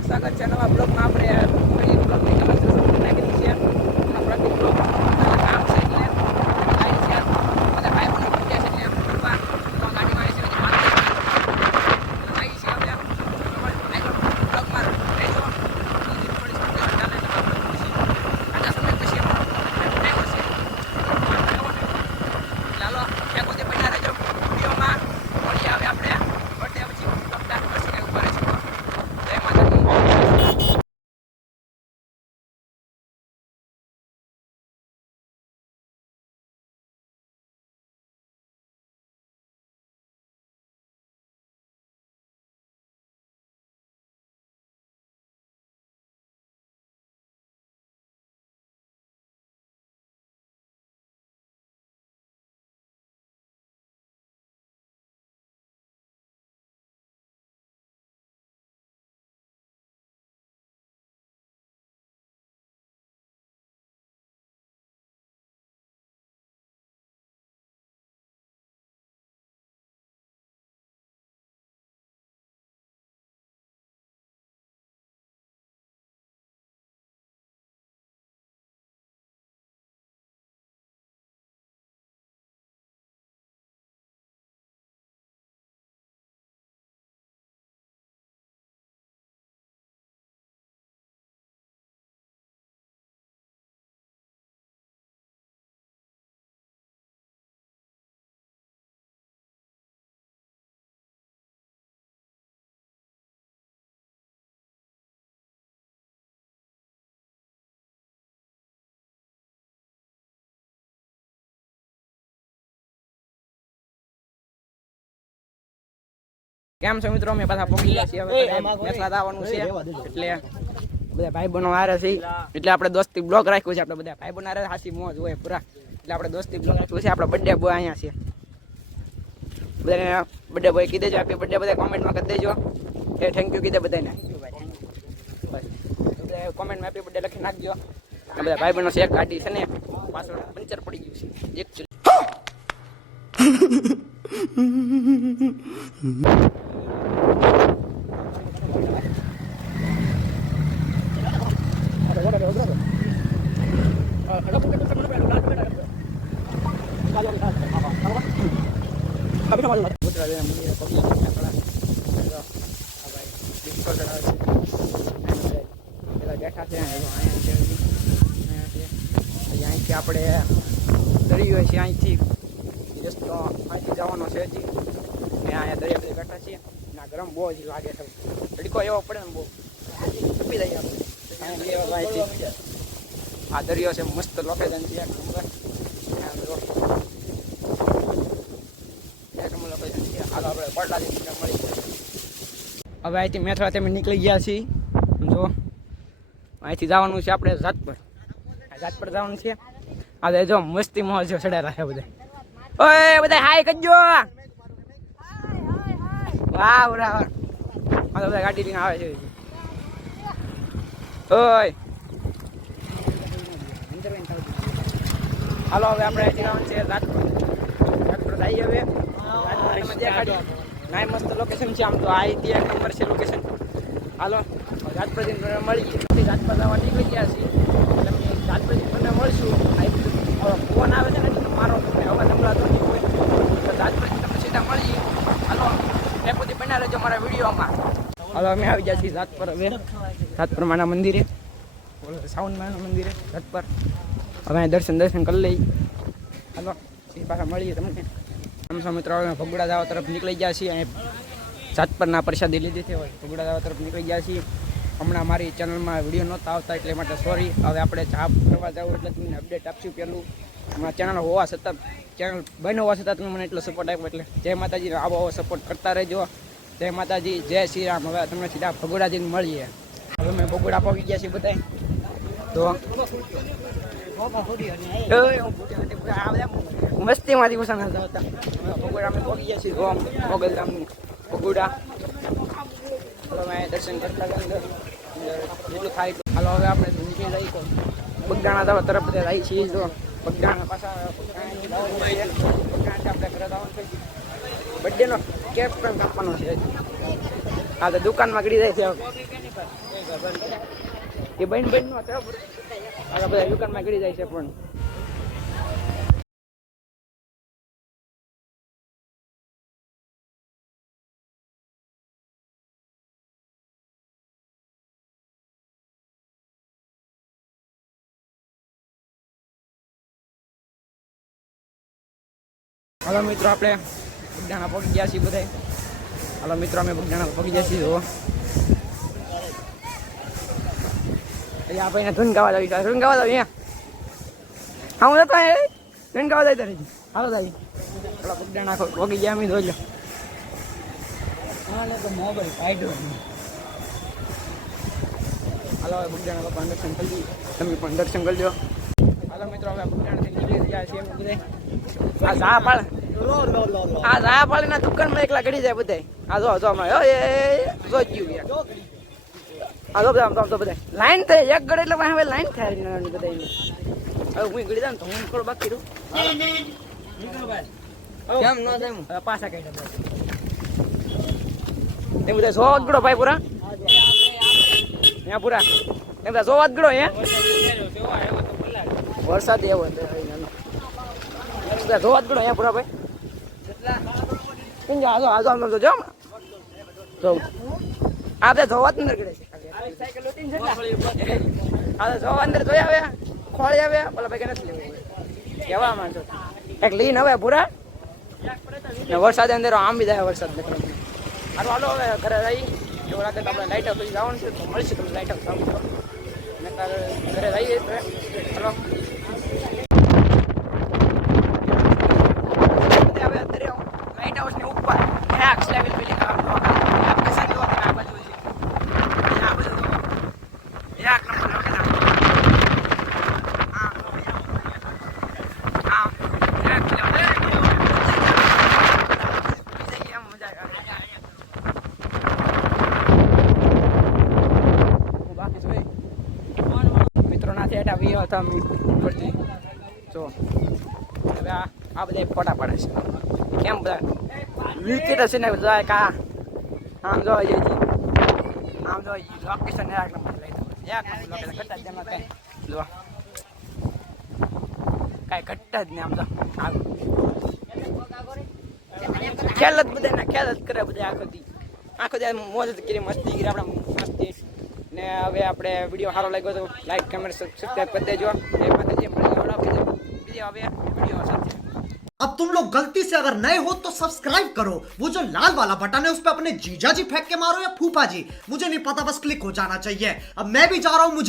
હાર્દિક સ્વાગત છે નવા બ્લોગમાં. આપણે ફરી બ્લોગની નાખી છે આપણા પ્રતિક બ્લોગ કામ છે એટલે ગાડી છે બધા ભાઈ બંને પૂછ્યા છે એટલે ફરવા ગાડી વાળી છે આવી છે હવે બ્લોગમાં રહેજો. આના સમય પછી આવ્યો છે ચાલો ત્યાં સુધી બન્યા રહેજો વિડીયોમાં. મળીએ હવે આપણે બર્થડે પછી બ્લોગ પછી ઉપર છે. જય માતાજી. કેમ છો મિત્રો? અમે પાછા પહોંચી ગયા છીએ. હવે મેસલા આવવાનું છે એટલે બધા ભાઈ બહેનો હારે છે એટલે આપણે દોસ્તી બ્લોગ રાખ્યું છે. આપણે બધા ભાઈ બહેનો હારે હાસી મોજ હોય પૂરા એટલે આપણે દોસ્તી બ્લોગ રાખ્યું છે. આપણો બર્થડે બોય અહીંયા છે. બધાને બર્થડે બોય કીધે જો હેપી બર્થડે બધા કોમેન્ટમાં કરી દેજો. એ થેન્ક યુ કીધે બધાને બધા કોમેન્ટમાં હેપી બર્થડે લખી નાખજો. બધા ભાઈ બહેનો છે. એક ગાડી છે ને પાછળ પંચર પડી ગયું છે એક બેઠા છે અહીંથી આપણે દરિયો છે અહીંથી રસ્તો અહીંથી જવાનો છે હજી અહીંયા દરિયા બધા બેઠા છીએ. ના ગરમ બહુ જ લાગે છે. તડકો એવો પડે ને બહુ તપી જાય આપણે. આ દરિયો છે મસ્ત લોકેશન છે એક નંબર. હાલો આપણે પડલાથી મળી હવે અહીંથી મેથડા તમે નીકળી ગયા છીએ. જો અહીંથી જવાનું છે આપણે જાતપર જવાનું છે. આ જો મસ્તી મોજ ચડેલા છે બધા. ઓય બધા હાય કરજો. વાહ બરાબર આ બધા ગાડી લઈને આવે છે. ઓય હાલો હવે આપણે જવાનું છે જાતપર જઈએ હવે. નાય મસ્ત લોકેશન છે આમ તો. આ એક નંબર છે લોકેશન. હાલો જાતપરથી મળીએ. જાતપર જવા નીકળી ગયા છીએ એટલે જાતપરથી તમને મળશું. ફોન આવે છે ને મારો તમને અવાજ સંભળાતો નહીં હોય તો જાતપરથી તમને સીધા મળીએ. હાલો એ બધી બના રહેજો મારા વિડીયોમાં. હાલો અમે આવી ગયા છીએ જાતપર. હવે જાતપર માના મંદિરે સાઉન્ડ માના મંદિરે જાતપર. હવે દર્શન કરી લઈએ. હાલો એ પાછા મળીએ તમને. સમસો મિત્રો હવે ભગુડા દાવા તરફ નીકળી ગયા છીએ. અહીં જાતપરના પ્રસાદી લીધી છે ભગુડા દાવા તરફ નીકળી ગયા છીએ. હમણાં મારી ચેનલમાં વિડીયો નહોતા આવતા એટલે માટે સોરી. હવે આપણે ચા કરવા જાવ એટલે તમને અપડેટ આપશું. પહેલું હમણાં ચેનલ હોવા છતાં ચેનલ બન્યો હોવા છતાં તમે મને એટલો સપોર્ટ આપ્યો એટલે જય માતાજી. આવો સપોર્ટ કરતા રહેજો. જય માતાજી, જય શ્રી રામ. હવે તમને સીધા ભગુડા જઈને મળીએ. હવે મેં ભગુડા પહોંચી ગયા છીએ બધા. તો મસ્તીમાંથી ઉષા હતા ભગુડા અમે પહોંચી ગયા છીએ. રોમ મોગલધામનું ભગુડા. દર્શન કરતા જેટલું થાય. હાલો હવે આપણે નીકળી જઈએ તો બગદાણા દાવા તરફ બધા જઈએ છીએ. તો બગદાણા પાછા આપણે ઘરે જવાનું છે. બર્થડેનો કેક પણ કાપવાનો છે. હા તો દુકાનમાં ગળી જાય છે એ બહેન નો બધા દુકાનમાં ગળી જાય છે પણ હાલો મિત્રો આપણે બગદાણા પગી ગયા છીએ બધા. હાલો મિત્રો અમે બગદાણા પગી ગયા છીએ. આ ભાઈને ધૂન ગાવા આવી ધૂન ગાવા આવી હા હું જતો ધૂન ગાવા જાય તારી હાલો દાદી પેલા બગદાણા પગી ગયા અમે જોઈ લો મોબાઈલ કાઢ્યો હાલો બગદાણા બાપા દર્શન કરી દઈએ તમે પણ દર્શન કરી લો. હાલો મિત્રો હવે બગદાણાથી નીકળી ગયા છીએ અમે બધા. આ ઝાપાળ ના દુકાનમાં એકલા ઘડી જાય બધા. આ જો હમણાં જો ગયું આ તો બધા તો બધા લાઈન થાય એક ગળે એટલે હવે લાઈન થાય બધા હવે હું ગળી જાય ને તો હું થોડું બાકી રહું કેમ ન થાય પાછા કાઢ્યા એ બધા 100 ગળો ભાઈ પૂરા ત્યાં પૂરા એ બધા 100 ગળો વરસાદ એવો ધોવા જ ગણો અહીંયા પૂરા ભાઈ જો આ બધા ધોવા જ અંદર ગળે છે અંદર ધોઈ આવ્યા ખોળી આવ્યા બોલા ભાઈ કે નથી લેવું કેવા માણસો એક લઈને હવે પૂરા વરસાદ અંદર આમ બી જાય વરસાદ હાલો હાલો હવે ઘરે જઈ એવું લાગે તો આપણે લાઈટ હાઉસ પછી જવાનું છે તો મળશે તમે લાઈટ હાઉસ આવું ઘરે જઈએ ચલો લાઈટ હાઉસ ની ઉપર મેક્સ લેવલ પેલી આપણે સાઈડ જોવા આ બાજુ છે આ બાજુ એક નંબર મિત્રો ના થયા આવ્યા હતા ઉપરથી જો હવે આ બધા ફોટા પાડે છે કેમ બધા વિકેટ હશે ને બધા કા આમ જો આમ જો લોકેશન એક નંબર લોકેશન ઘટતા જ જમા કઈ લો કઈ ઘટતા જ ને આમ જો ખ્યાલ જ બધા ખ્યાલ જ કરે બધા આખો દી મોજ જ કરી મસ્તી કરી આપણે મસ્તી ને હવે આપણે વિડીયો સારો લાગ્યો તો લાઈક કમેન્ટ સબસ્ક્રાઈબ કરી દેજો એ માટે જે બીજો હવે વિડીયો સાથે अब तुम लोग गलती से अगर नए हो तो सब्सक्राइब करो वो जो लाल वाला बटन है उस पर अपने जीजा जी फेंक के मारो या फूफा जी मुझे नहीं पता बस क्लिक हो जाना चाहिए अब मैं भी जा रहा हूं मुझे